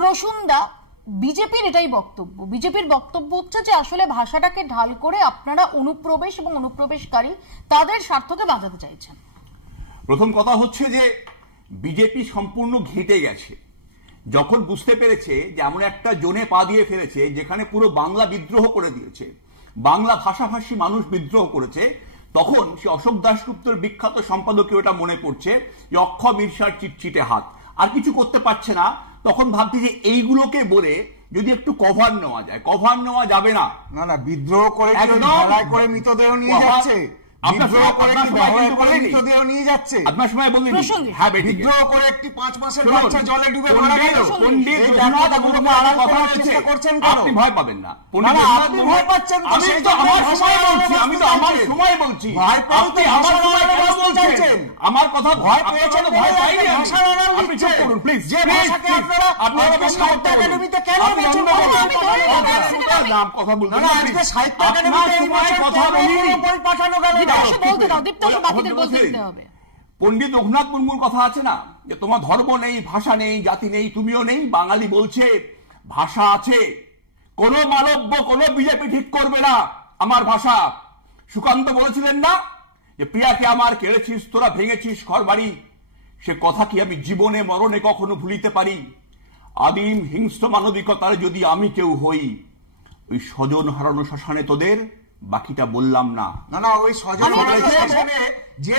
প্রসূনদা, বিজেপির এটাই বক্তব্য। বিজেপির বক্তব্য হচ্ছে যে আসলে ভাষাটাকে ঢাল করে আপনারা অনুপ্রবেশ এবং অনুপ্রবেশকারী তাদের স্বার্থকে বাঁচাতে চাইছেন। প্রথম কথা হচ্ছে যে বিজেপি সম্পূর্ণ ঘেঁটে গেছে যখন বুঝতে পেরেছে যে এমন একটা জোনে পা দিয়ে ফেলেছে যেখানে পুরো বাংলা বিদ্রোহ করে দিয়েছে, বাংলা ভাষাভাষী মানুষ বিদ্রোহ করেছে। তখন সে অশোক দাশগুপ্তর বিখ্যাত সম্পাদকীয় ওটা মনে পড়ছে যে অক্ষয় মির্শার চিটচিটে হাত, আর কিছু করতে পারছে না। তখন ভাবছি যে এইগুলোকে বলে যদি একটু কভার নেওয়া যায়। কভার নেওয়া যাবে না, না না, বিদ্রোহ করে ঢালাই করে মৃতদেহ নিয়ে যাচ্ছে, বিদ্রোহ করে মৃতদেহ নিয়ে যাচ্ছে। আপনার সময় বললেন হ্যাঁ, বিদ্রোহ করে একটি 5 মাসের বাচ্চা জলে ডুবে মারা গেল। পণ্ডিত করছেন কেন? আপনি ভয় পাবেন না। আপনি ভয় পাচ্ছেন তো? আমি তো আমার সময় বলছি। আপনি আমার সময় বলছেন, আমার কথা ভয় পেয়েছেন, ভয় পাইনি। আপনি চুপ করুন প্লিজ। যে ভাষাকে আপনারা আজকে সাহিত্য একাডেমিতে কেন এনেছেন? কথা বলতে না, আজকে সাহিত্য একাডেমিতে এই বছর কথা বলিনি, বই পাঠানো গেল না। পণ্ডিত রঘুনাথ মুর্মুর কথা আছে না, যে তোমার ধর্ম নেই, ভাষা নেই, জাতি নেই, তুমিও নেই। বাঙালি বলছে ভাষা আছে, কোন মানব্য, কোন বিজেপি ঠিক করবে না আমার ভাষা। সুকান্ত বলেছিলেন না যে প্রিয়াকে আমার কেড়েছিস, তোরা ভেঙেছিস ঘর বাড়ি। সে কথা কি আমি জীবনে মরণে কখনো ভুলিতে পারি? আদিম হিংস্র মানবিকতার যদি আমি কেউ হই, ওই স্বজন হারানো শ্মশানে তোদের বাকিটা বললাম না। না না, ওই স্বজন যে